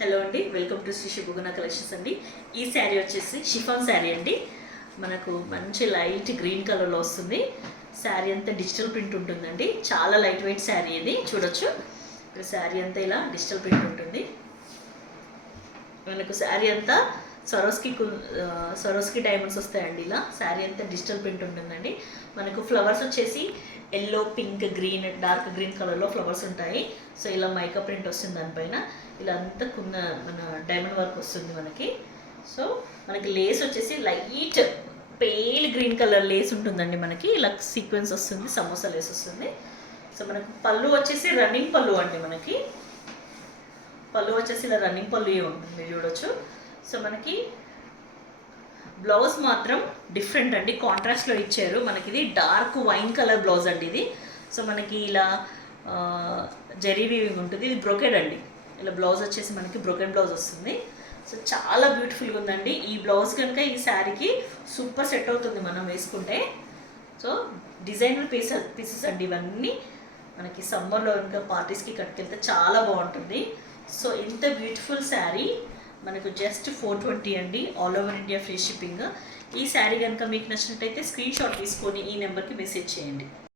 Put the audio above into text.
Hello అండి, welcome to Shri బుగునా collections అండి. ఈ శారీ వచ్చేసి షిఫాన్ శారీ అండి. మనకు మంచి లైట్ గ్రీన్ కలర్లో వస్తుంది. శారీ అంతా డిజిటల్ ప్రింట్ ఉంటుందండి. చాలా లైట్ వెయిట్ శారీ ఇది చూడొచ్చు. శారీ అంతా ఇలా డిజిటల్ ప్రింట్ ఉంటుంది. మనకు శారీ అంతా సరోస్కి డైమండ్స్ వస్తాయండి. ఇలా శారీ అంతా డిజిటల్ ప్రింట్ ఉంటుందండి. మనకు ఫ్లవర్స్ వచ్చేసి yellow, pink, green, dark green కలర్లో ఫ్లవర్స్ ఉంటాయి. సో ఇలా మైకా ప్రింట్ వస్తుంది దానిపైన. ఇలా అంతా మన డైమండ్ వర్క్ వస్తుంది మనకి. సో మనకి లేస్ వచ్చేసి light pale green colour Lay's ఉంటుందండి. మనకి ఇలా సీక్వెన్స్ వస్తుంది, సమోసా లేస్ వస్తుంది. సో మనకు పళ్ళు వచ్చేసి రన్నింగ్ పళ్ళు అండి. మనకి పళ్ళు వచ్చేసి ఇలా రన్నింగ్ పళ్ళు ఉంటుంది, మీరు చూడొచ్చు. సో మనకి బ్లౌజ్ మాత్రం డిఫరెంట్ అండి, కాంట్రాస్ట్లో ఇచ్చారు. మనకి ఇది డార్క్ వైన్ కలర్ బ్లౌజ్ అండి ఇది. సో మనకి ఇలా జరీ వీవింగ్ ఉంటుంది. ఇది బ్రోకెడ్ అండి. ఇలా బ్లౌజ్ వచ్చేసి మనకి బ్రోకెడ్ బ్లౌజ్ వస్తుంది. సో చాలా బ్యూటిఫుల్గా ఉందండి ఈ బ్లౌజ్. కనుక ఈ శారీకి సూపర్ సెట్ అవుతుంది మనం వేసుకుంటే. సో డిజైనర్ పీసెస్ అండి ఇవన్నీ. మనకి సమ్మర్లో ఇంకా పార్టీస్కి కట్టుకెళ్తే చాలా బాగుంటుంది. సో ఇంత బ్యూటిఫుల్ శారీ మనకు జస్ట్ 420 అండి, all over India free shipping. ఈ శారీ కనుక మీకు నచ్చినట్టయితే స్క్రీన్ షాట్ తీసుకొని ఈ నెంబర్కి మెసేజ్ చేయండి.